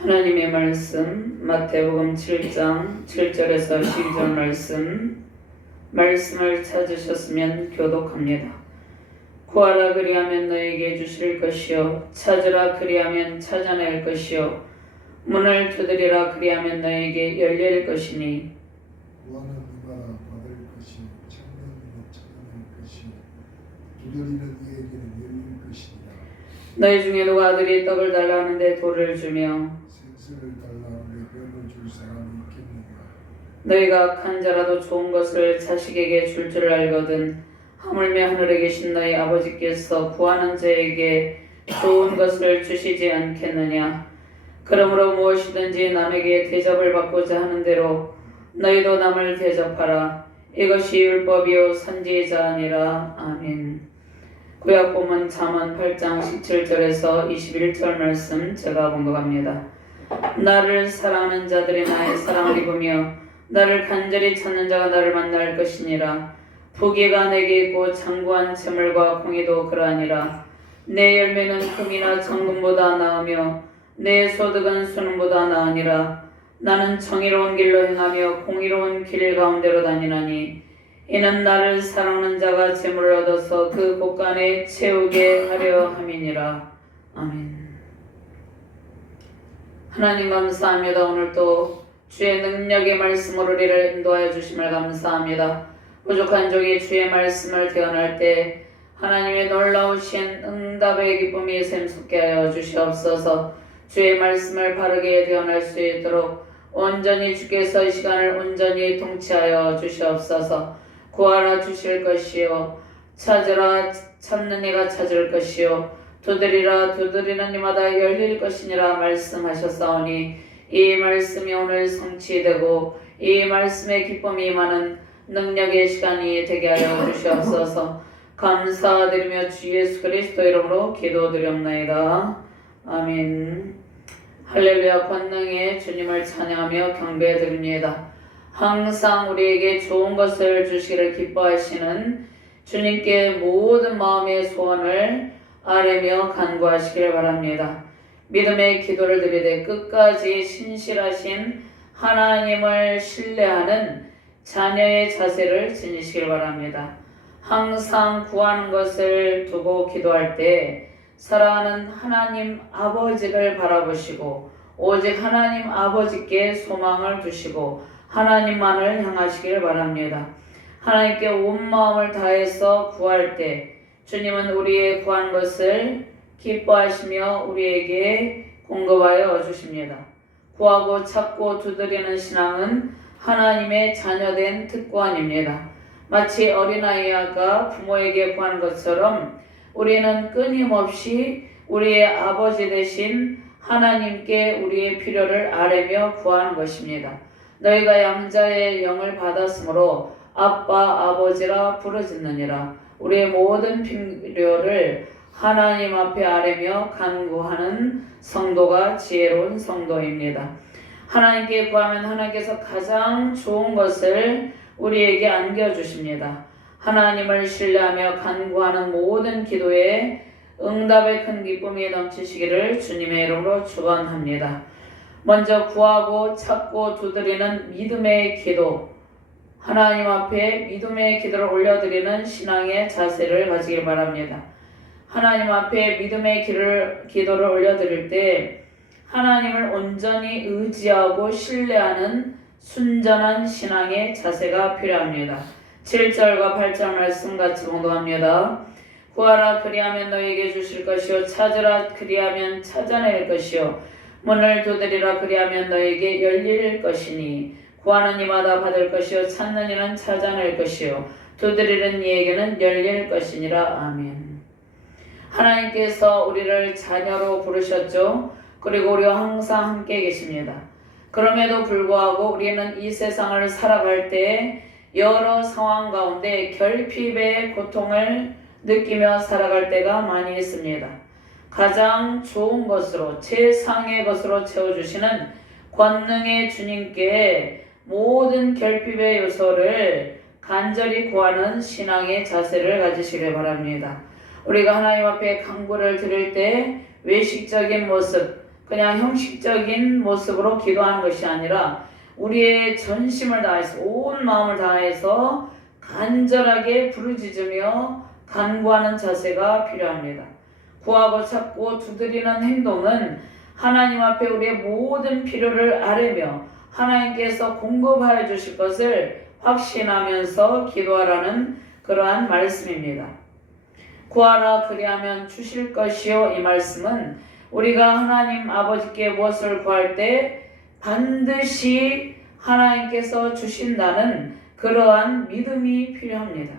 하나님의 말씀 마태복음 7장 7절에서 12절 말씀을 찾으셨으면 교독합니다. 구하라 그리하면 너에게 주실 것이요 찾으라 그리하면 찾아낼 것이요 문을 두드리라 그리하면 너에게 열릴 것이니 구하는 이마라 받을 것이요 찾는 찾아낼 것이요 두드리는 이에게는 열릴 것이니라. 너희 중에 누가 아들이 떡을 달라 하는데 돌을 주며 생수를 달라 하는데 뼈를 줄 사람이 있겠느냐. 너희가 악한 자라도 좋은 것을 자식에게 줄 줄 알거든 하물며 하늘에 계신 너희 아버지께서 구하는 자에게 좋은 것을 주시지 않겠느냐. 그러므로 무엇이든지 남에게 대접을 받고자 하는 대로 너희도 남을 대접하라. 이것이 율법이요 선지자 아니라. 아멘. 구약 본문 잠언 8장 17절에서 21절 말씀 제가 봉독합니다. 나를 사랑하는 자들이 나의 사랑을 입으며 나를 간절히 찾는 자가 나를 만날 것이니라. 부귀가 내게 있고 장구한 재물과 공의도 그러하니라. 내 열매는 금이나 정금보다 나으며 내 소득은 수능보다 나으니라. 나는 정의로운 길로 행하며 공의로운 길 가운데로 다니나니 이는 나를 사랑하는 자가 재물을 얻어서 그 곳간에 채우게 하려 함이니라. 아멘. 하나님 감사합니다. 오늘도 주의 능력의 말씀으로 우리를 인도하여 주심을 감사합니다. 부족한 종이 주의 말씀을 대언할 때 하나님의 놀라우신 응답의 기쁨이 샘솟게 하여 주시옵소서. 주의 말씀을 바르게 대언할 수 있도록 온전히 주께서 이 시간을 온전히 통치하여 주시옵소서. 구하라 주실 것이요 찾으라 찾는 이가 찾을 것이요 두드리라 두드리는 이마다 열릴 것이니라 말씀하셨사오니 이 말씀이 오늘 성취되고 이 말씀의 기쁨이 임하는 능력의 시간이 되게 하여 주시옵소서. 감사드리며 주 예수 그리스도 이름으로 기도드렸나이다. 아멘. 할렐루야. 권능의 주님을 찬양하며 경배드립니다. 항상 우리에게 좋은 것을 주시기를 기뻐하시는 주님께 모든 마음의 소원을 아뢰며 간구하시길 바랍니다. 믿음의 기도를 드리되 끝까지 신실하신 하나님을 신뢰하는 자녀의 자세를 지니시길 바랍니다. 항상 구하는 것을 두고 기도할 때 사랑하는 하나님 아버지를 바라보시고 오직 하나님 아버지께 소망을 두시고 하나님만을 향하시길 바랍니다. 하나님께 온 마음을 다해서 구할 때 주님은 우리의 구한 것을 기뻐하시며 우리에게 공급하여 주십니다. 구하고 찾고 두드리는 신앙은 하나님의 자녀된 특권입니다. 마치 어린아이가 부모에게 구하는 것처럼 우리는 끊임없이 우리의 아버지 되신 하나님께 우리의 필요를 아뢰며 구하는 것입니다. 너희가 양자의 영을 받았으므로 아빠 아버지라 부르짖느니라. 우리의 모든 필요를 하나님 앞에 아뢰며 간구하는 성도가 지혜로운 성도입니다. 하나님께 구하면 하나님께서 가장 좋은 것을 우리에게 안겨주십니다. 하나님을 신뢰하며 간구하는 모든 기도에 응답의 큰 기쁨이 넘치시기를 주님의 이름으로 축원합니다. 먼저 구하고 찾고 두드리는 믿음의 기도, 하나님 앞에 믿음의 기도를 올려드리는 신앙의 자세를 가지길 바랍니다. 하나님 앞에 믿음의 기도를 올려드릴 때 하나님을 온전히 의지하고 신뢰하는 순전한 신앙의 자세가 필요합니다. 7절과 8절 말씀 같이 봉독합니다. 구하라 그리하면 너에게 주실 것이요 찾으라 그리하면 찾아낼 것이요 문을 두드리라 그리하면 너에게 열릴 것이니 구하는 이마다 받을 것이요 찾는 이는 찾아낼 것이요 두드리는 이에게는 열릴 것이니라. 아멘. 하나님께서 우리를 자녀로 부르셨죠. 그리고 우리와 항상 함께 계십니다. 그럼에도 불구하고 우리는 이 세상을 살아갈 때 여러 상황 가운데 결핍의 고통을 느끼며 살아갈 때가 많이 있습니다. 가장 좋은 것으로 최상의 것으로 채워주시는 권능의 주님께 모든 결핍의 요소를 간절히 구하는 신앙의 자세를 가지시길 바랍니다. 우리가 하나님 앞에 간구를 드릴 때 외식적인 모습, 그냥 형식적인 모습으로 기도하는 것이 아니라 우리의 전심을 다해서 온 마음을 다해서 간절하게 부르짖으며 간구하는 자세가 필요합니다. 구하고 찾고 두드리는 행동은 하나님 앞에 우리의 모든 필요를 아뢰며 하나님께서 공급하여 주실 것을 확신하면서 기도하라는 그러한 말씀입니다. 구하라 그리하면 주실 것이요, 이 말씀은 우리가 하나님 아버지께 무엇을 구할 때 반드시 하나님께서 주신다는 그러한 믿음이 필요합니다.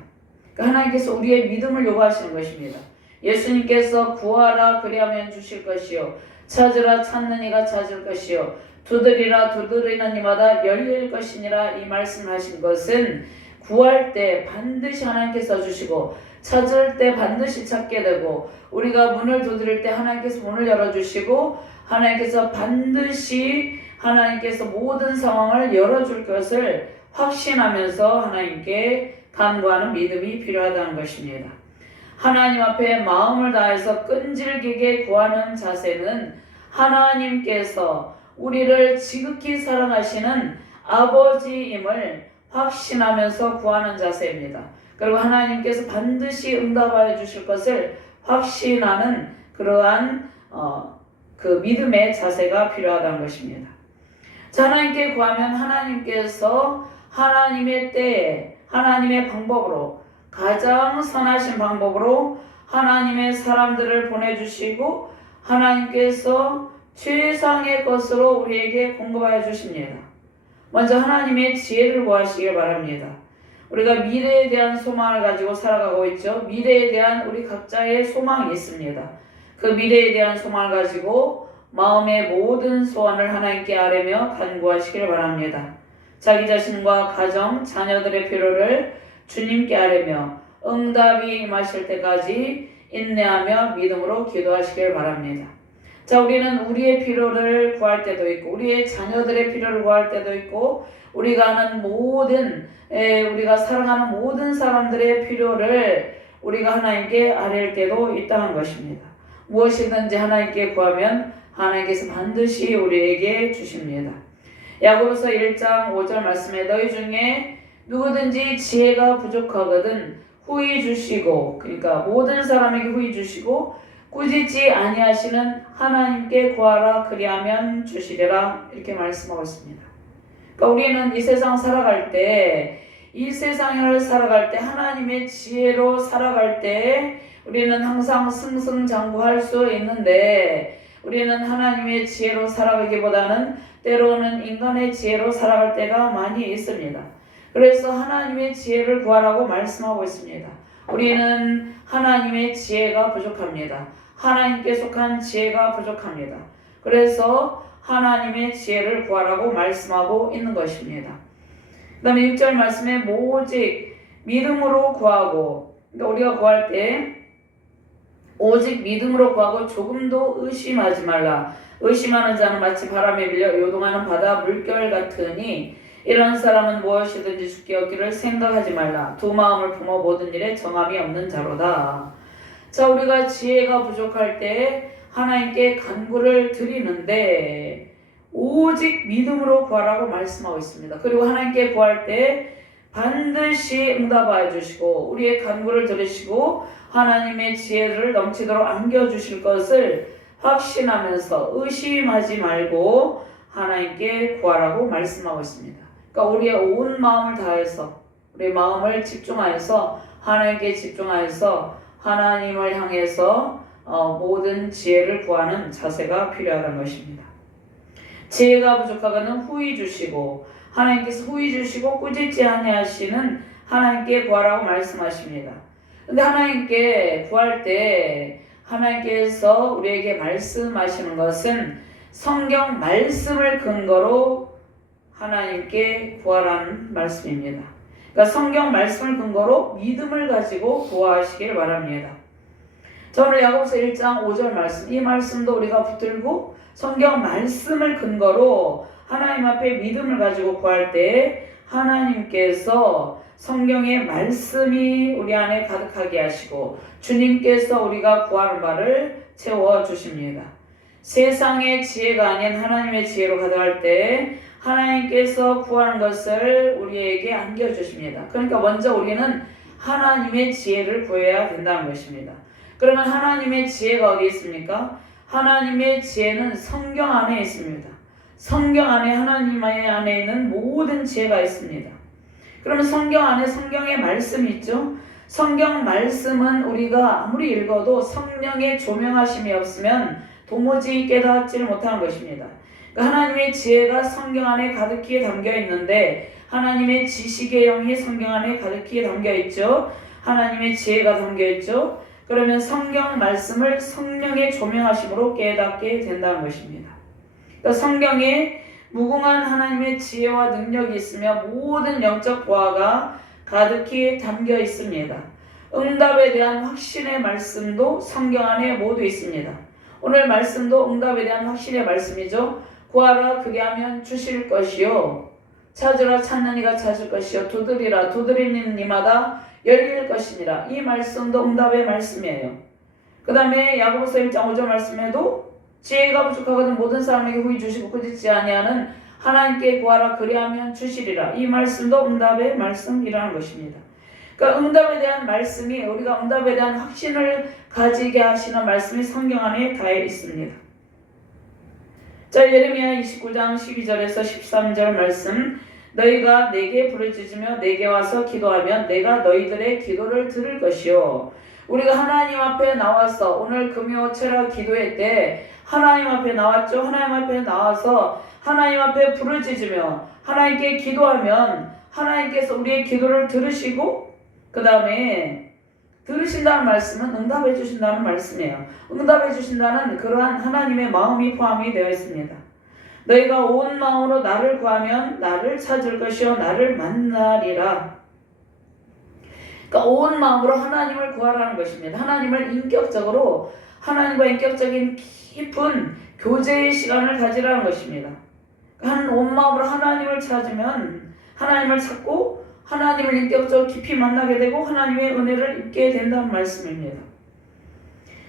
그러니까 하나님께서 우리의 믿음을 요구하시는 것입니다. 예수님께서 구하라 그리하면 주실 것이요, 찾으라 찾는 이가 찾을 것이요, 두드리라 두드리는 이마다 열릴 것이니라, 이 말씀을 하신 것은 구할 때 반드시 하나님께서 주시고 찾을 때 반드시 찾게 되고 우리가 문을 두드릴 때 하나님께서 문을 열어주시고 하나님께서 반드시 하나님께서 모든 상황을 열어줄 것을 확신하면서 하나님께 간구하는 믿음이 필요하다는 것입니다. 하나님 앞에 마음을 다해서 끈질기게 구하는 자세는 하나님께서 우리를 지극히 사랑하시는 아버지임을 확신하면서 구하는 자세입니다. 그리고 하나님께서 반드시 응답하여 주실 것을 확신하는 그러한 그 믿음의 자세가 필요하다는 것입니다. 자, 하나님께 구하면 하나님께서 하나님의 때에 하나님의 방법으로 가장 선하신 방법으로 하나님의 사람들을 보내주시고 하나님께서 최상의 것으로 우리에게 공급하여 주십니다. 먼저 하나님의 지혜를 구하시길 바랍니다. 우리가 미래에 대한 소망을 가지고 살아가고 있죠. 미래에 대한 우리 각자의 소망이 있습니다. 그 미래에 대한 소망을 가지고 마음의 모든 소원을 하나님께 아뢰며 간구하시길 바랍니다. 자기 자신과 가정, 자녀들의 필요를 주님께 아뢰며 응답이 임하실 때까지 인내하며 믿음으로 기도하시길 바랍니다. 자, 우리는 우리의 필요를 구할 때도 있고 우리의 자녀들의 필요를 구할 때도 있고 우리가 아는 모든 우리가 사랑하는 모든 사람들의 필요를 우리가 하나님께 아뢰일 때도 있다는 것입니다. 무엇이든지 하나님께 구하면 하나님께서 반드시 우리에게 주십니다. 야고보서 1장 5절 말씀에 너희 중에 누구든지 지혜가 부족하거든 후히 주시고, 그러니까 모든 사람에게 후히 주시고 꾸짖지 아니하시는 하나님께 구하라 그리하면 주시리라, 이렇게 말씀하고 있습니다. 그러니까 우리는 이 세상 살아갈 때 이 세상을 살아갈 때 하나님의 지혜로 살아갈 때 우리는 항상 승승장구할 수 있는데 우리는 하나님의 지혜로 살아가기보다는 때로는 인간의 지혜로 살아갈 때가 많이 있습니다. 그래서 하나님의 지혜를 구하라고 말씀하고 있습니다. 우리는 하나님의 지혜가 부족합니다. 하나님께 속한 지혜가 부족합니다. 그래서 하나님의 지혜를 구하라고 말씀하고 있는 것입니다. 그 다음에 6절 말씀에 오직 믿음으로 구하고, 그러니까 우리가 구할 때 오직 믿음으로 구하고 조금도 의심하지 말라. 의심하는 자는 마치 바람에 밀려 요동하는 바다 물결 같으니 이런 사람은 무엇이든지 주께 얻기를 생각하지 말라. 두 마음을 품어 모든 일에 정함이 없는 자로다. 자, 우리가 지혜가 부족할 때 하나님께 간구를 드리는데 오직 믿음으로 구하라고 말씀하고 있습니다. 그리고 하나님께 구할 때 반드시 응답하여 주시고 우리의 간구를 들으시고 하나님의 지혜를 넘치도록 안겨주실 것을 확신하면서 의심하지 말고 하나님께 구하라고 말씀하고 있습니다. 그러니까 우리의 온 마음을 다해서 우리의 마음을 집중하여서 하나님께 집중하여서 하나님을 향해서 모든 지혜를 구하는 자세가 필요하다는 것입니다. 지혜가 부족하거든 후히 주시고, 하나님께서 후히 주시고 꾸짖지 아니하시는 하나님께 구하라고 말씀하십니다. 근데 하나님께 구할 때 하나님께서 우리에게 말씀하시는 것은 성경 말씀을 근거로 하나님께 구하라는 말씀입니다. 그러니까 성경 말씀을 근거로 믿음을 가지고 구하시길 바랍니다. 저는 야고보서 1장 5절 말씀, 이 말씀도 우리가 붙들고 성경 말씀을 근거로 하나님 앞에 믿음을 가지고 구할 때 하나님께서 성경의 말씀이 우리 안에 가득하게 하시고 주님께서 우리가 구하는 바를 채워주십니다. 세상의 지혜가 아닌 하나님의 지혜로 가득할 때 하나님께서 구하는 것을 우리에게 안겨주십니다. 그러니까 먼저 우리는 하나님의 지혜를 구해야 된다는 것입니다. 그러면 하나님의 지혜가 어디 있습니까? 하나님의 지혜는 성경 안에 있습니다. 성경 안에 하나님의 안에 있는 모든 지혜가 있습니다. 그러면 성경 안에 성경의 말씀이 있죠. 성경 말씀은 우리가 아무리 읽어도 성령의 조명하심이 없으면 도무지 깨닫지를 못하는 것입니다. 그러니까 하나님의 지혜가 성경 안에 가득히 담겨 있는데 하나님의 지식의 영이 성경 안에 가득히 담겨 있죠. 하나님의 지혜가 담겨 있죠. 그러면 성경 말씀을 성령의 조명하심으로 깨닫게 된다는 것입니다. 그러니까 성경에 무궁한 하나님의 지혜와 능력이 있으며 모든 영적 보화가 가득히 담겨 있습니다. 응답에 대한 확신의 말씀도 성경 안에 모두 있습니다. 오늘 말씀도 응답에 대한 확신의 말씀이죠. 구하라 그리하면 주실 것이요 찾으라 찾는 이가 찾을 것이요 두드리라 두드리는 이마다 열릴 것이니라. 이 말씀도 응답의 말씀이에요. 그 다음에 야고보서 1장 5절 말씀에도 지혜가 부족하거든 모든 사람에게 후히 주시고 꾸짖지 아니하는 하나님께 구하라 그리하면 주시리라. 이 말씀도 응답의 말씀이라는 것입니다. 그러니까 응답에 대한 말씀이 우리가 응답에 대한 확신을 가지게 하시는 말씀이 성경 안에 다 있습니다. 자, 예레미야 29장 12절에서 13절 말씀. 너희가 내게 부르짖으며 내게 와서 기도하면 내가 너희들의 기도를 들을 것이요. 우리가 하나님 앞에 나와서 오늘 금요 철학 기도회 때 하나님 앞에 나왔죠. 하나님 앞에 나와서 하나님 앞에 부르짖으며 하나님께 기도하면 하나님께서 우리의 기도를 들으시고 그 다음에 들으신다는 말씀은 응답해 주신다는 말씀이에요. 응답해 주신다는 그러한 하나님의 마음이 포함이 되어 있습니다. 너희가 온 마음으로 나를 구하면 나를 찾을 것이요 나를 만나리라. 그러니까 온 마음으로 하나님을 구하라는 것입니다. 하나님을 인격적으로 하나님과 인격적인 깊은 교제의 시간을 가지라는 것입니다. 온 마음으로 하나님을 찾으면 하나님을 찾고 하나님을 인격적으로 깊이 만나게 되고 하나님의 은혜를 입게 된다는 말씀입니다.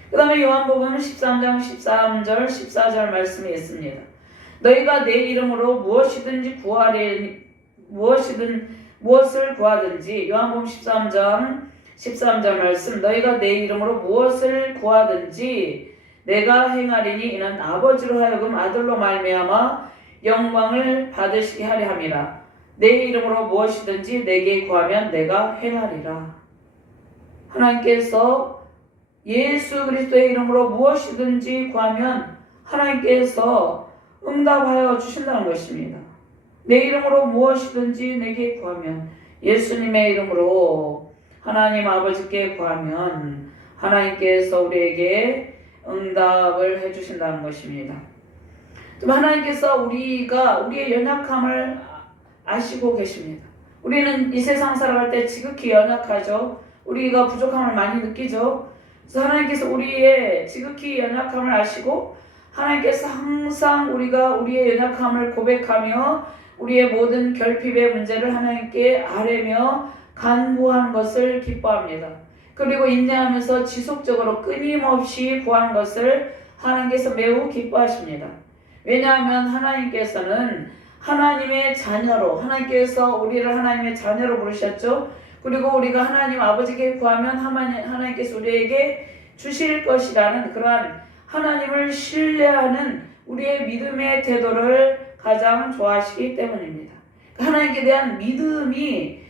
그 다음에 요한복음 13장 13절 14절 말씀이 있습니다. 너희가 내 이름으로 무엇을 구하든지 요한복음 13장 13절 말씀 너희가 내 이름으로 무엇을 구하든지 내가 행하리니 이는 아버지로 하여금 아들로 말미암아 영광을 받으시게 하려 함이라. 내 이름으로 무엇이든지 내게 구하면 내가 행하리라. 하나님께서 예수 그리스도의 이름으로 무엇이든지 구하면 하나님께서 응답하여 주신다는 것입니다. 내 이름으로 무엇이든지 내게 구하면 예수님의 이름으로 하나님 아버지께 구하면 하나님께서 우리에게 응답을 해주신다는 것입니다. 하나님께서 우리의 연약함을 아시고 계십니다. 우리는 이 세상 살아갈 때 지극히 연약하죠. 우리가 부족함을 많이 느끼죠. 그래서 하나님께서 우리의 지극히 연약함을 아시고 하나님께서 항상 우리가 우리의 연약함을 고백하며 우리의 모든 결핍의 문제를 하나님께 아뢰며 간구하는 것을 기뻐합니다. 그리고 인내하면서 지속적으로 끊임없이 구하는 것을 하나님께서 매우 기뻐하십니다. 왜냐하면 하나님께서는 하나님의 자녀로 하나님께서 우리를 하나님의 자녀로 부르셨죠. 그리고 우리가 하나님 아버지께 구하면 하나님께서 우리에게 주실 것이라는 그러한 하나님을 신뢰하는 우리의 믿음의 태도를 가장 좋아하시기 때문입니다. 하나님께 대한 믿음이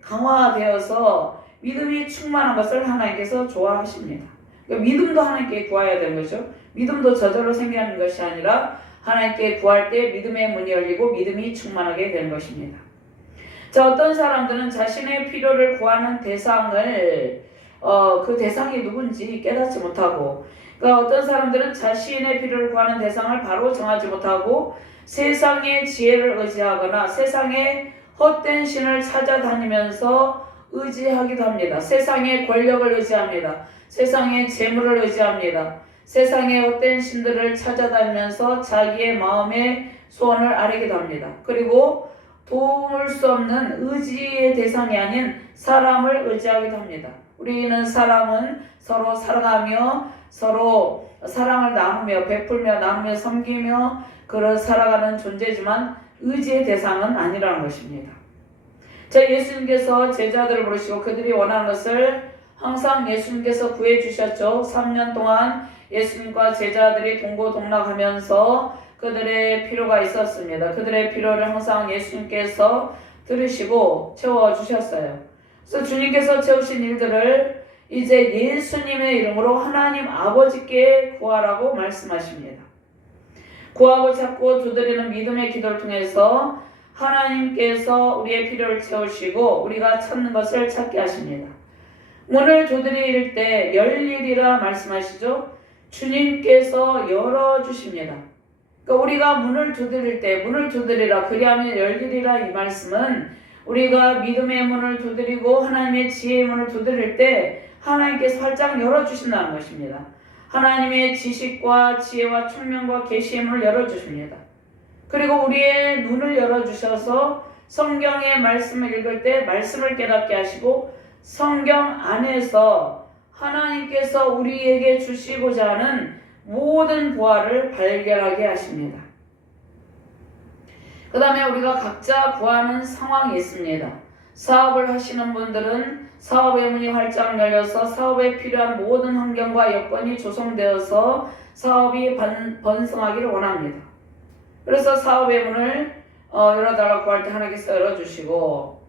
강화되어서 믿음이 충만한 것을 하나님께서 좋아하십니다. 그러니까 믿음도 하나님께 구해야 되는 거죠. 믿음도 저절로 생기는 것이 아니라 하나님께 구할 때 믿음의 문이 열리고 믿음이 충만하게 되는 것입니다. 자, 어떤 사람들은 자신의 필요를 구하는 대상을 그 대상이 누군지 깨닫지 못하고, 그러니까 어떤 사람들은 자신의 필요를 구하는 대상을 바로 정하지 못하고 세상의 지혜를 의지하거나 세상의 헛된 신을 찾아다니면서 의지하기도 합니다. 세상의 권력을 의지합니다. 세상의 재물을 의지합니다. 세상의 헛된 신들을 찾아다니면서 자기의 마음의 소원을 아뢰기도 합니다. 그리고 도움을 수 없는 의지의 대상이 아닌 사람을 의지하기도 합니다. 우리는 사람은 서로 사랑하며 서로 사랑을 나누며 베풀며 나누며 섬기며 그런 살아가는 존재지만 의지의 대상은 아니라는 것입니다. 자, 예수님께서 제자들을 부르시고 그들이 원하는 것을 항상 예수님께서 구해주셨죠. 3년 동안 예수님과 제자들이 동고동락하면서 그들의 필요가 있었습니다. 그들의 필요를 항상 예수님께서 들으시고 채워주셨어요. 그래서 주님께서 채우신 일들을 이제 예수님의 이름으로 하나님 아버지께 구하라고 말씀하십니다. 구하고 찾고 두드리는 믿음의 기도를 통해서 하나님께서 우리의 필요를 채우시고 우리가 찾는 것을 찾게 하십니다. 문을 두드릴 때 열리리라 말씀하시죠. 주님께서 열어주십니다. 그러니까 우리가 문을 두드릴 때 문을 두드리라 그리하면 열리리라 이 말씀은 우리가 믿음의 문을 두드리고 하나님의 지혜의 문을 두드릴 때 하나님께서 활짝 열어주신다는 것입니다. 하나님의 지식과 지혜와 총명과 계시의 문을 열어주십니다. 그리고 우리의 눈을 열어주셔서 성경의 말씀을 읽을 때 말씀을 깨닫게 하시고 성경 안에서 하나님께서 우리에게 주시고자 하는 모든 보화를 발견하게 하십니다. 그 다음에 우리가 각자 구하는 상황이 있습니다. 사업을 하시는 분들은 사업의 문이 활짝 열려서 사업에 필요한 모든 환경과 여건이 조성되어서 사업이 번성하기를 원합니다. 그래서 사업의 문을 열어달라고 구할 때 하나님께서 열어주시고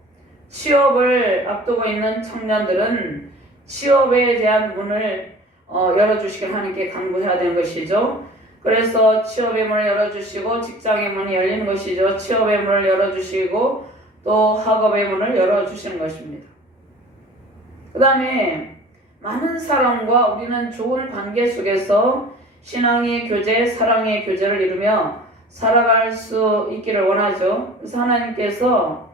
취업을 앞두고 있는 청년들은 취업에 대한 문을 열어주시길 하나님께 간구해야 되는 것이죠. 그래서 취업의 문을 열어주시고 직장의 문이 열리는 것이죠. 취업의 문을 열어주시고 또 학업의 문을 열어주시는 것입니다. 그 다음에 많은 사람과 우리는 좋은 관계 속에서 신앙의 교제, 사랑의 교제를 이루며 살아갈 수 있기를 원하죠. 그래서 하나님께서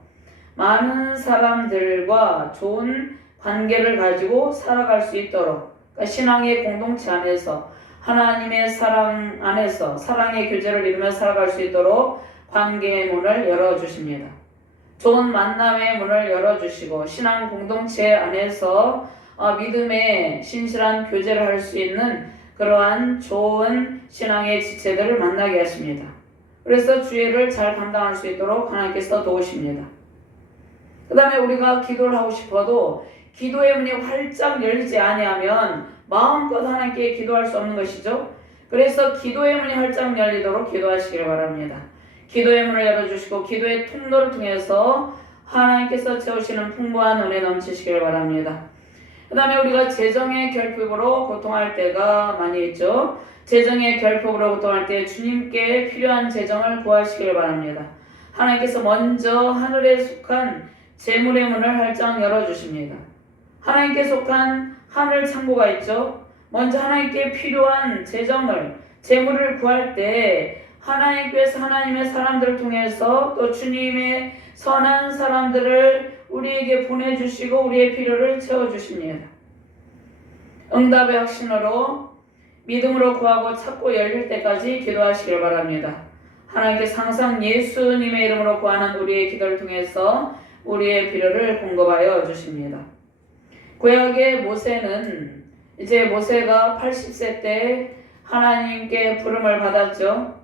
많은 사람들과 좋은 관계를 가지고 살아갈 수 있도록 그러니까 신앙의 공동체 안에서 하나님의 사랑 안에서 사랑의 교제를 이루며 살아갈 수 있도록 관계의 문을 열어주십니다. 좋은 만남의 문을 열어주시고 신앙 공동체 안에서 믿음의 신실한 교제를 할 수 있는 그러한 좋은 신앙의 지체들을 만나게 하십니다. 그래서 주의를 잘 감당할 수 있도록 하나님께서 도우십니다. 그 다음에 우리가 기도를 하고 싶어도 기도의 문이 활짝 열리지 아니하면 마음껏 하나님께 기도할 수 없는 것이죠. 그래서 기도의 문이 활짝 열리도록 기도하시길 바랍니다. 기도의 문을 열어주시고 기도의 통로를 통해서 하나님께서 채우시는 풍부한 은혜 넘치시길 바랍니다. 그 다음에 우리가 재정의 결핍으로 고통할 때가 많이 있죠. 재정의 결핍으로 고통할 때 주님께 필요한 재정을 구하시길 바랍니다. 하나님께서 먼저 하늘에 속한 재물의 문을 활짝 열어주십니다. 하나님께 속한 하늘 창고가 있죠. 먼저 하나님께 필요한 재물을 구할 때 하나님께서 하나님의 사람들을 통해서 또 주님의 선한 사람들을 우리에게 보내주시고 우리의 필요를 채워주십니다. 응답의 확신으로 믿음으로 구하고 찾고 열릴 때까지 기도하시길 바랍니다. 하나님께서 항상 예수님의 이름으로 구하는 우리의 기도를 통해서 우리의 필요를 공급하여 주십니다. 구약의 모세는 이제 모세가 80세 때 하나님께 부름을 받았죠.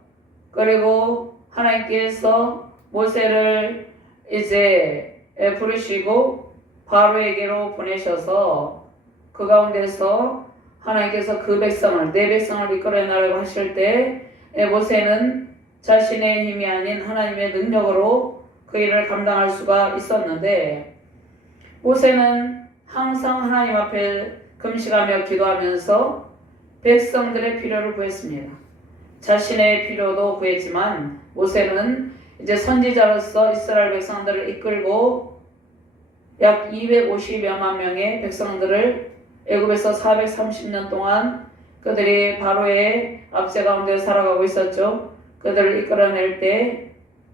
그리고 하나님께서 모세를 이제 부르시고 바로에게로 보내셔서 그 가운데서 하나님께서 그 백성을 내 백성을 이끌어내라고 하실 때 모세는 자신의 힘이 아닌 하나님의 능력으로 그 일을 감당할 수가 있었는데 모세는 항상 하나님 앞에 금식하며 기도하면서 백성들의 필요를 구했습니다. 자신의 필요도 구했지만 모세는 이제 선지자로서 이스라엘 백성들을 이끌고 약 250여만 명의 백성들을 애굽에서 430년 동안 그들이 바로의 압제 가운데 살아가고 있었죠. 그들을 이끌어낼 때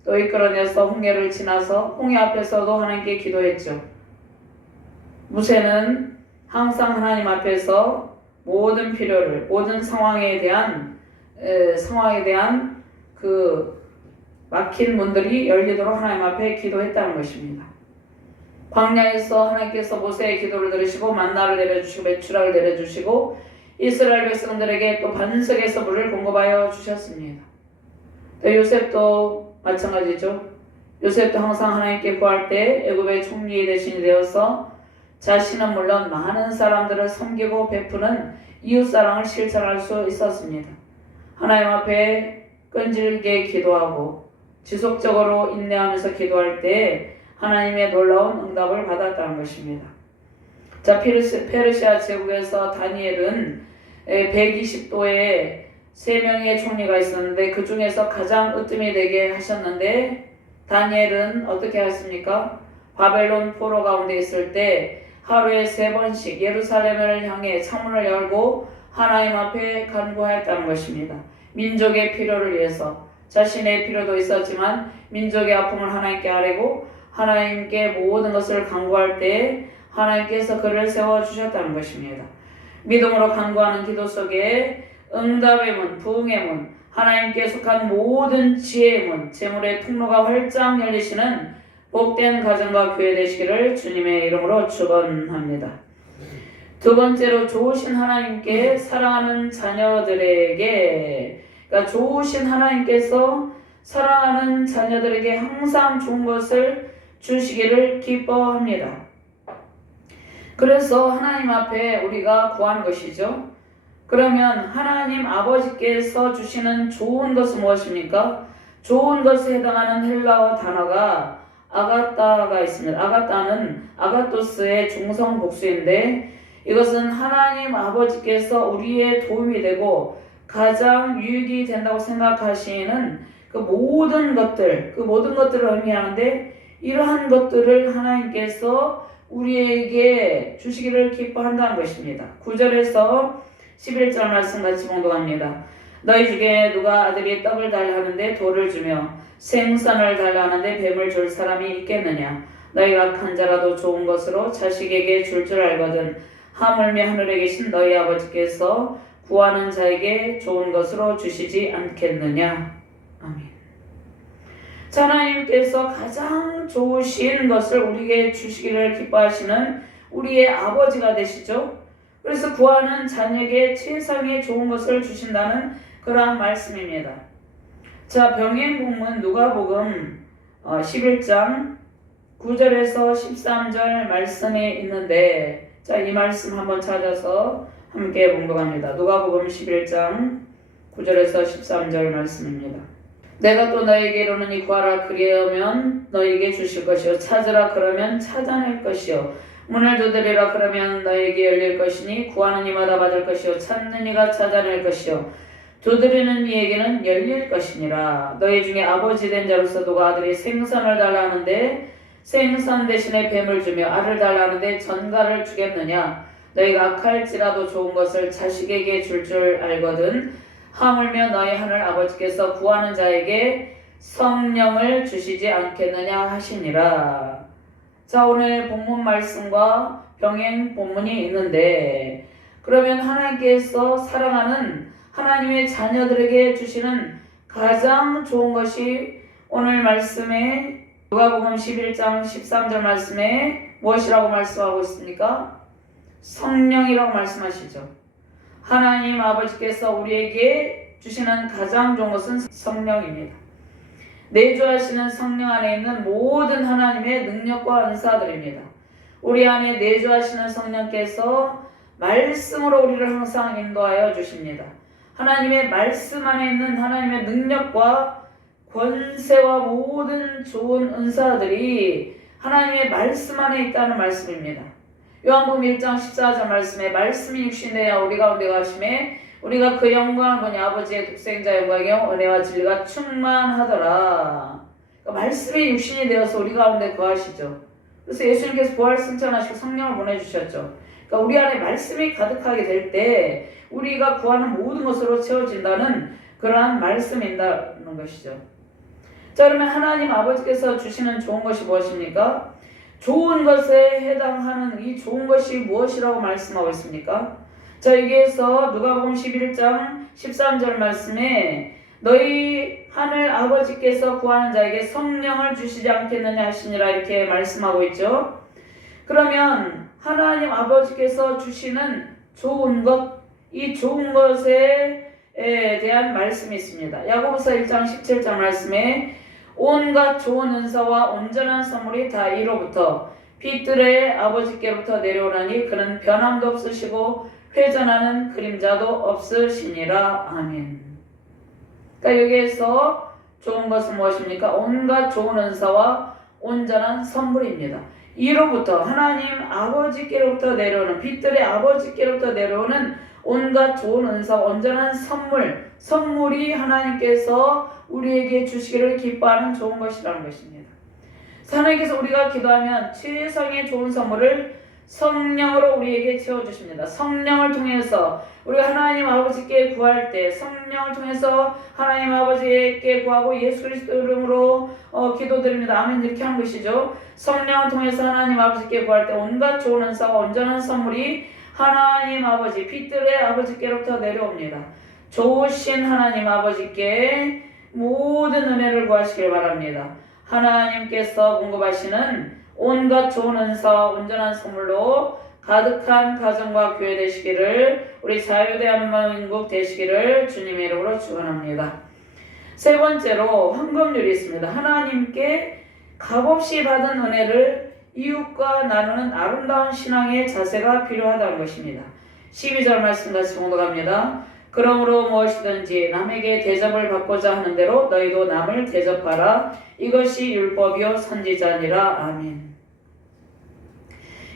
또 이끌어내서 홍해를 지나서 홍해 앞에서도 하나님께 기도했죠. 모세는 항상 하나님 앞에서 모든 필요를 모든 상황에 대한 그 막힌 문들이 열리도록 하나님 앞에 기도했다는 것입니다. 광야에서 하나님께서 모세의 기도를 들으시고 만나를 내려주시고 메추라를 내려주시고 이스라엘 백성들에게 또 반석에서 물을 공급하여 주셨습니다. 또 요셉도 마찬가지죠. 요셉도 항상 하나님께 구할 때 애굽의 총리의 대신이 되어서 자신은 물론 많은 사람들을 섬기고 베푸는 이웃사랑을 실천할 수 있었습니다. 하나님 앞에 끈질기게 기도하고 지속적으로 인내하면서 기도할 때 하나님의 놀라운 응답을 받았다는 것입니다. 자, 페르시아 제국에서 다니엘은 120도에 3명의 총리가 있었는데 그 중에서 가장 으뜸이 되게 하셨는데 다니엘은 어떻게 했습니까? 바벨론 포로 가운데 있을 때 하루에 3번씩 예루살렘을 향해 창문을 열고 하나님 앞에 간구하였다는 것입니다. 민족의 필요를 위해서 자신의 필요도 있었지만 민족의 아픔을 하나님께 아뢰고 하나님께 모든 것을 간구할 때 하나님께서 그를 세워주셨다는 것입니다. 믿음으로 간구하는 기도 속에 응답의 문, 부흥의 문, 하나님께 속한 모든 지혜의 문, 재물의 통로가 활짝 열리시는 복된 가정과 교회 되시기를 주님의 이름으로 축원합니다. 두 번째로 좋으신 하나님께 사랑하는 자녀들에게, 그러니까 좋으신 하나님께서 사랑하는 자녀들에게 항상 좋은 것을 주시기를 기뻐합니다. 그래서 하나님 앞에 우리가 구하는 것이죠. 그러면 하나님 아버지께서 주시는 좋은 것은 무엇입니까? 좋은 것에 해당하는 헬라어 단어가 아가따가 있습니다. 아가따는 아가토스의 중성 복수인데 이것은 하나님 아버지께서 우리의 도움이 되고 가장 유익이 된다고 생각하시는 그 모든 것들을 의미하는데 이러한 것들을 하나님께서 우리에게 주시기를 기뻐한다는 것입니다. 9절에서 11절 말씀 같이 봉독합니다. 너희 중에 누가 아들이 떡을 달라 하는데 돌을 주며 생선을 달라 하는데 뱀을 줄 사람이 있겠느냐? 너희가 악한 자라도 좋은 것으로 자식에게 줄 줄 알거든 하물며 하늘에 계신 너희 아버지께서 구하는 자에게 좋은 것으로 주시지 않겠느냐? 아멘. 자, 하나님께서 가장 좋으신 것을 우리에게 주시기를 기뻐하시는 우리의 아버지가 되시죠. 그래서 구하는 자녀에게 최상의 좋은 것을 주신다는 그러한 말씀입니다. 자, 병행복문 누가복음 11장 9절에서 13절 말씀에 있는데 자, 이 말씀 한번 찾아서 함께 봉독합니다. 누가복음 11장 9절에서 13절 말씀입니다. 내가 또 너에게 이르노니 구하라 그리하면 너에게 주실 것이요 찾으라 그러면 찾아낼 것이요 문을 두드리라 그러면 너에게 열릴 것이니 구하는 이마다 받을 것이요 찾는 이가 찾아낼 것이요 두드리는 이에게는 열릴 것이니라. 너희 중에 아버지 된 자로서 누가 아들이 생선을 달라 하는데 생선 대신에 뱀을 주며 알을 달라 하는데 전갈을 주겠느냐? 너희가 악할지라도 좋은 것을 자식에게 줄 줄 알거든 하물며 너희 하늘 아버지께서 구하는 자에게 성령을 주시지 않겠느냐 하시니라. 자, 오늘 본문 말씀과 병행 본문이 있는데 그러면 하나님께서 사랑하는 하나님의 자녀들에게 주시는 가장 좋은 것이 오늘 말씀에 누가복음 11장 13절 말씀에 무엇이라고 말씀하고 있습니까? 성령이라고 말씀하시죠. 하나님 아버지께서 우리에게 주시는 가장 좋은 것은 성령입니다. 내주하시는 성령 안에 있는 모든 하나님의 능력과 은사들입니다. 우리 안에 내주하시는 성령께서 말씀으로 우리를 항상 인도하여 주십니다. 하나님의 말씀 안에 있는 하나님의 능력과 권세와 모든 좋은 은사들이 하나님의 말씀 안에 있다는 말씀입니다. 요한복음 1장 14절 말씀에 말씀이 육신되어 우리 가운데 가심에 우리가 그 영광을 보니 아버지의 독생자 영광이요 은혜와 진리가 충만하더라. 그러니까 말씀이 육신이 되어서 우리 가운데 거하시죠. 그래서 예수님께서 부활 승천하시고 성령을 보내주셨죠. 그러니까 우리 안에 말씀이 가득하게 될 때 우리가 구하는 모든 것으로 채워진다는 그러한 말씀인다는 것이죠. 자, 그러면 하나님 아버지께서 주시는 좋은 것이 무엇입니까? 좋은 것에 해당하는 이 좋은 것이 무엇이라고 말씀하고 있습니까? 자, 여기에서 누가복음 11장 13절 말씀에 너희 하늘 아버지께서 구하는 자에게 성령을 주시지 않겠느냐 하시니라 이렇게 말씀하고 있죠. 그러면 하나님 아버지께서 주시는 좋은 것, 이 좋은 것에 대한 말씀이 있습니다. 야고보서 1장 17절 말씀에 온갖 좋은 은사와 온전한 선물이 다 이로부터 빛들의 아버지께로부터 내려오나니 그는 변함도 없으시고 회전하는 그림자도 없으시니라. 아멘. 그러니까 여기에서 좋은 것은 무엇입니까? 온갖 좋은 은사와 온전한 선물입니다. 이로부터 하나님 아버지께로부터 내려오는 빛들의 아버지께로부터 내려오는 온갖 좋은 은사, 온전한 선물이 하나님께서 우리에게 주시기를 기뻐하는 좋은 것이라는 것입니다. 하나님께서 우리가 기도하면 최상의 좋은 선물을 성령으로 우리에게 채워주십니다. 성령을 통해서 우리가 하나님 아버지께 구할 때 성령을 통해서 하나님 아버지께 구하고 예수 그리스도 이름으로 기도드립니다. 아멘. 이렇게 하는 것이죠. 성령을 통해서 하나님 아버지께 구할 때 온갖 좋은 은사와 온전한 선물이 하나님 아버지 빛들의 아버지께로부터 내려옵니다. 좋으신 하나님 아버지께 모든 은혜를 구하시길 바랍니다. 하나님께서 공급하시는 온갖 좋은 은사와 온전한 선물로 가득한 가정과 교회 되시기를, 우리 자유대한민국 되시기를 주님의 이름으로 축원합니다. 세 번째로 황금률이 있습니다. 하나님께 값없이 받은 은혜를 이웃과 나누는 아름다운 신앙의 자세가 필요하다는 것입니다. 12절 말씀 같이 공독합니다. 그러므로 무엇이든지 남에게 대접을 받고자 하는 대로 너희도 남을 대접하라. 이것이 율법이요 선지자니라. 아멘.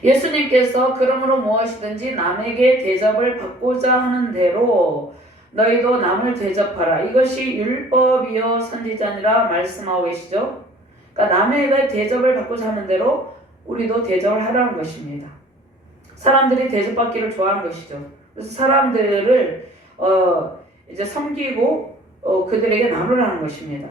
예수님께서 그러므로 무엇이든지 남에게 대접을 받고자 하는 대로 너희도 남을 대접하라. 이것이 율법이요 선지자니라 말씀하고 계시죠. 그러니까 남에게 대접을 받고자 하는 대로 우리도 대접을 하라는 것입니다. 사람들이 대접받기를 좋아하는 것이죠. 그래서 사람들을 이제 섬기고 그들에게 나누라는 것입니다.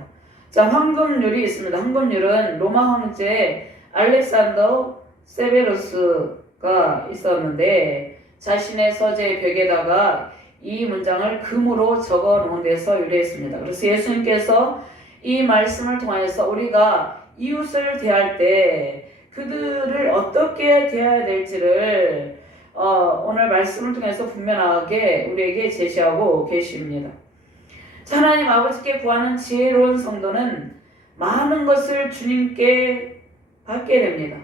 자, 황금률이 있습니다. 황금률은 로마 황제 알렉산더 세베루스가 있었는데 자신의 서재 벽에다가 이 문장을 금으로 적어 놓은 데서 유래했습니다. 그래서 예수님께서 이 말씀을 통하여서 우리가 이웃을 대할 때 그들을 어떻게 대해야 될지를 오늘 말씀을 통해서 분명하게 우리에게 제시하고 계십니다. 하나님 아버지께 구하는 지혜로운 성도는 많은 것을 주님께 받게 됩니다.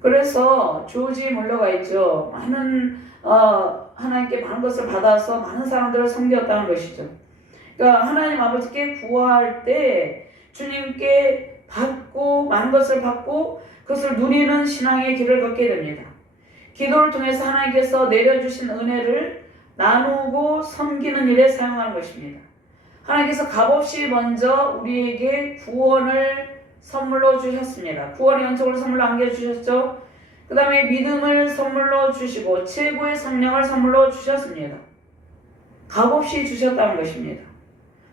그래서 조지 물러가 있죠. 하나님께 많은 것을 받아서 많은 사람들을 섬겼다는 것이죠. 그러니까 하나님 아버지께 구할 때 주님께 받고 많은 것을 받고 그것을 누리는 신앙의 길을 걷게 됩니다. 기도를 통해서 하나님께서 내려주신 은혜를 나누고 섬기는 일에 사용하는 것입니다. 하나님께서 값없이 먼저 우리에게 구원을 선물로 주셨습니다. 구원의 연속을 선물로 안겨주셨죠. 그 다음에 믿음을 선물로 주시고 최고의 성령을 선물로 주셨습니다. 값없이 주셨다는 것입니다.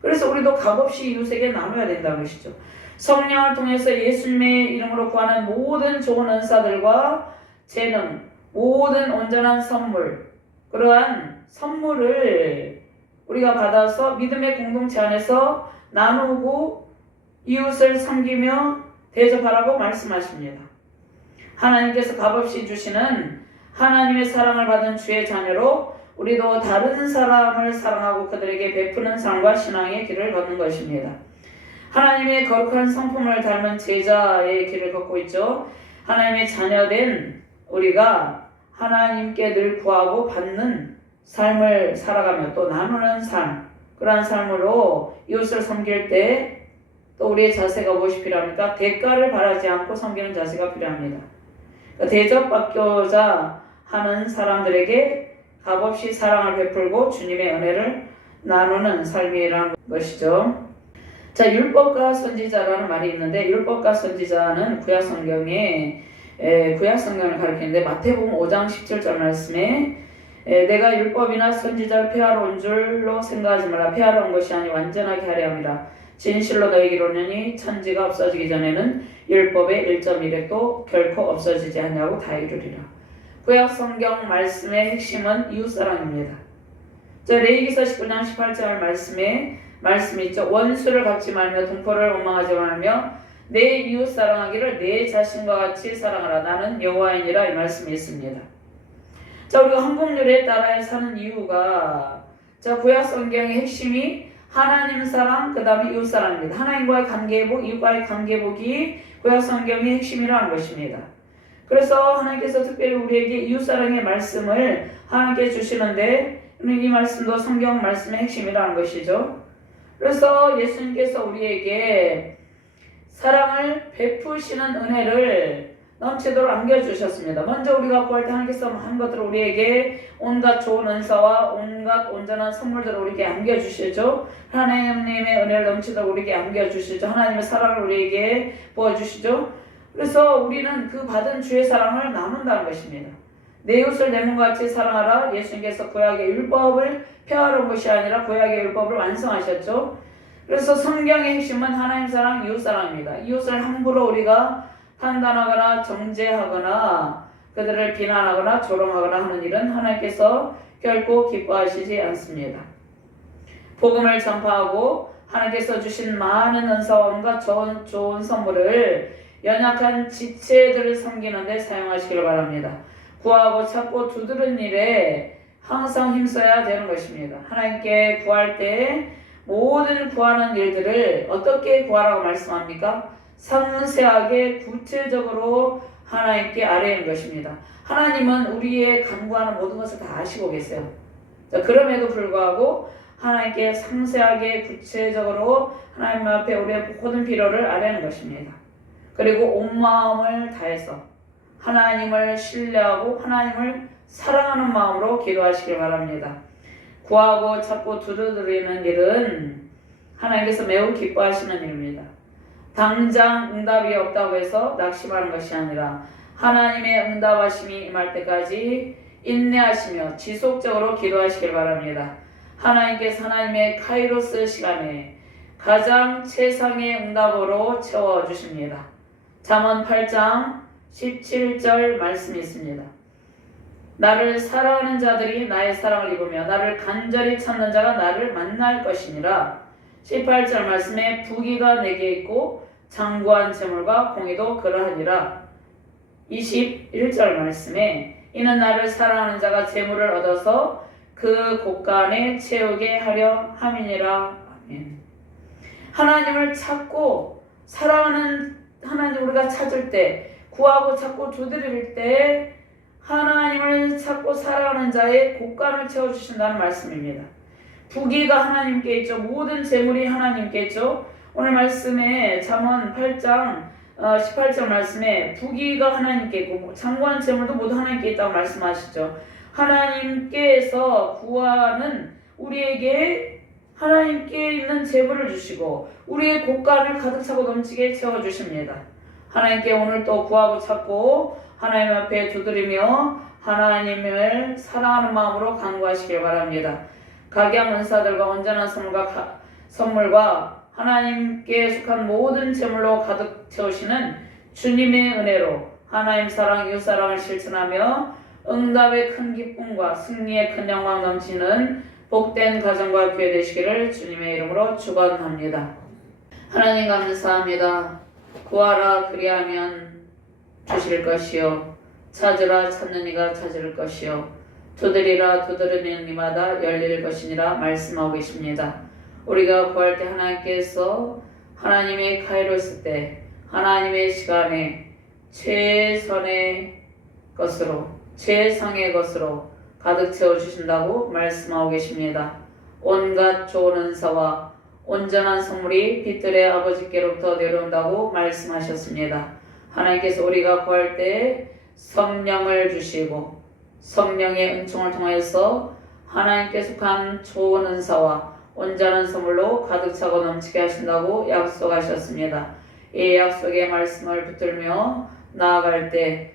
그래서 우리도 값없이 이웃에게 나눠야 된다는 것이죠. 성령을 통해서 예수님의 이름으로 구하는 모든 좋은 은사들과 재능, 모든 온전한 선물, 그러한 선물을 우리가 받아서 믿음의 공동체 안에서 나누고 이웃을 섬기며 대접하라고 말씀하십니다. 하나님께서 값없이 주시는 하나님의 사랑을 받은 주의 자녀로 우리도 다른 사람을 사랑하고 그들에게 베푸는 삶과 신앙의 길을 걷는 것입니다. 하나님의 거룩한 성품을 닮은 제자의 길을 걷고 있죠. 하나님의 자녀된 우리가 하나님께 늘 구하고 받는 삶을 살아가며 또 나누는 삶, 그러한 삶으로 이웃을 섬길 때 또 우리의 자세가 무엇이 필요합니까? 대가를 바라지 않고 섬기는 자세가 필요합니다. 그러니까 대접받고자 하는 사람들에게 값없이 사랑을 베풀고 주님의 은혜를 나누는 삶이라는 것이죠. 자, 율법과 선지자라는 말이 있는데 율법과 선지자는 구약성경을 가리키는데 마태복음 5장 17절 말씀에 내가 율법이나 선지자를 폐하러 온 줄로 생각하지 말라. 폐하러 온 것이 아니 완전하게 하려 함이라. 진실로 너희에게 이르노니 천지가 없어지기 전에는 율법의 1.1획도 결코 없어지지 않냐고 다 이루리라. 구약성경 말씀의 핵심은 이웃사랑입니다. 자, 레위기서 19장 18절 말씀이 있죠. 원수를 갚지 말며 동포를 원망하지 말며 내 이웃 사랑하기를 내 자신과 같이 사랑하라. 나는 여호와이니라. 이 말씀이 있습니다. 자, 우리가 한국률에 따라 사는 이유가 자, 구약 성경의 핵심이 하나님 사랑, 그 다음에 이웃 사랑입니다. 하나님과의 관계회복, 이웃과의 관계회복이 구약 성경의 핵심이라는 것입니다. 그래서 하나님께서 특별히 우리에게 이웃 사랑의 말씀을 하나님께 주시는데 이 말씀도 성경 말씀의 핵심이라는 것이죠. 그래서 예수님께서 우리에게 사랑을 베푸시는 은혜를 넘치도록 안겨주셨습니다. 먼저 우리가 구할 때 하나님께서 한 것들을 우리에게 온갖 좋은 은사와 온갖 온전한 선물들을 우리에게 안겨주시죠. 하나님의 은혜를 넘치도록 우리에게 안겨주시죠. 하나님의 사랑을 우리에게 부어주시죠. 그래서 우리는 그 받은 주의 사랑을 나눈다는 것입니다. 내 이웃을 내 몸과 같이 사랑하라. 예수님께서 구약의 율법을 폐하러 온 것이 아니라 구약의 율법을 완성하셨죠. 그래서 성경의 핵심은 하나님 사랑, 이웃 사랑입니다. 이웃을 함부로 우리가 판단하거나 정죄하거나 그들을 비난하거나 조롱하거나 하는 일은 하나님께서 결코 기뻐하시지 않습니다. 복음을 전파하고 하나님께서 주신 많은 은사와 온갖 좋은 선물을 연약한 지체들을 섬기는 데 사용하시길 바랍니다. 구하고 찾고 두드리는 일에 항상 힘써야 되는 것입니다. 하나님께 구할 때 모든 구하는 일들을 어떻게 구하라고 말씀합니까? 상세하게 구체적으로 하나님께 아뢰는 것입니다. 하나님은 우리의 간구하는 모든 것을 다 아시고 계세요. 자, 그럼에도 불구하고 하나님께 상세하게 구체적으로 하나님 앞에 우리의 모든 필요를 아뢰는 것입니다. 그리고 온 마음을 다해서 하나님을 신뢰하고 하나님을 사랑하는 마음으로 기도하시길 바랍니다. 구하고 찾고 두드리는 일은 하나님께서 매우 기뻐하시는 일입니다. 당장 응답이 없다고 해서 낙심하는 것이 아니라 하나님의 응답하심이 임할 때까지 인내하시며 지속적으로 기도하시길 바랍니다. 하나님께서 하나님의 카이로스 시간에 가장 최상의 응답으로 채워주십니다. 잠언 8장 17절 말씀이 있습니다. 나를 사랑하는 자들이 나의 사랑을 입으며 나를 간절히 찾는 자가 나를 만날 것이니라. 18절 말씀에 부귀가 내게 있고 장구한 재물과 공의도 그러하니라. 21절 말씀에 이는 나를 사랑하는 자가 재물을 얻어서 그 곳간에 채우게 하려 함이니라. 아멘. 하나님을 찾고 사랑하는 하나님 우리가 찾을 때 구하고 찾고 두드릴 때 하나님을 찾고 사랑하는 자의 곳간을 채워주신다는 말씀입니다. 부귀가 하나님께 있죠. 모든 재물이 하나님께 있죠. 오늘 말씀에 잠언 8장 18절 말씀에 부귀가 하나님께 있고 장구한 재물도 모두 하나님께 있다고 말씀하시죠. 하나님께서 구하는 우리에게 하나님께 있는 재물을 주시고 우리의 곳간을 가득 차고 넘치게 채워주십니다. 하나님께 오늘 또 구하고 찾고 하나님 앞에 두드리며 하나님을 사랑하는 마음으로 간구하시길 바랍니다. 각양 은사들과 온전한 선물과 하나님께 속한 모든 재물로 가득 채우시는 주님의 은혜로 하나님 사랑, 이웃 사랑을 실천하며 응답의 큰 기쁨과 승리의 큰 영광 넘치는 복된 가정과 교회 되시기를 주님의 이름으로 축원합니다. 하나님 감사합니다. 구하라 그리하면 주실 것이요 찾으라 찾는 이가 찾을 것이요 두드리라 두드리는 이마다 열릴 것이니라 말씀하고 계십니다. 우리가 구할 때 하나님께서 하나님의 카이로스 때 하나님의 시간에 최선의 것으로 최상의 것으로 가득 채워주신다고 말씀하고 계십니다. 온갖 좋은 은사와 온전한 선물이 빛들의 아버지께로부터 내려온다고 말씀하셨습니다. 하나님께서 우리가 구할 때 성령을 주시고 성령의 은총을 통해서 하나님께 속한 좋은 은사와 온전한 선물로 가득 차고 넘치게 하신다고 약속하셨습니다. 이 약속의 말씀을 붙들며 나아갈 때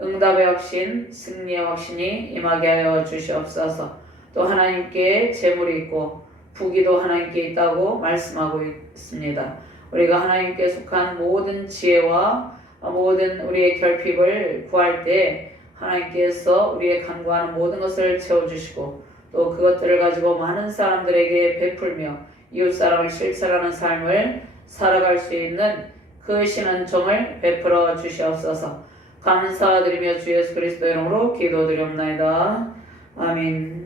응답의 확신, 승리의 확신이 임하게 하여 주시옵소서. 또 하나님께 재물이 있고 부귀도 하나님께 있다고 말씀하고 있습니다. 우리가 하나님께 속한 모든 지혜와 모든 우리의 결핍을 구할 때 하나님께서 우리의 간구하는 모든 것을 채워주시고 또 그것들을 가지고 많은 사람들에게 베풀며 이웃사랑을 실천하는 삶을 살아갈 수 있는 그 신은총을 베풀어 주시옵소서. 감사드리며 주 예수 그리스도 이름으로 기도드리옵나이다. 아멘.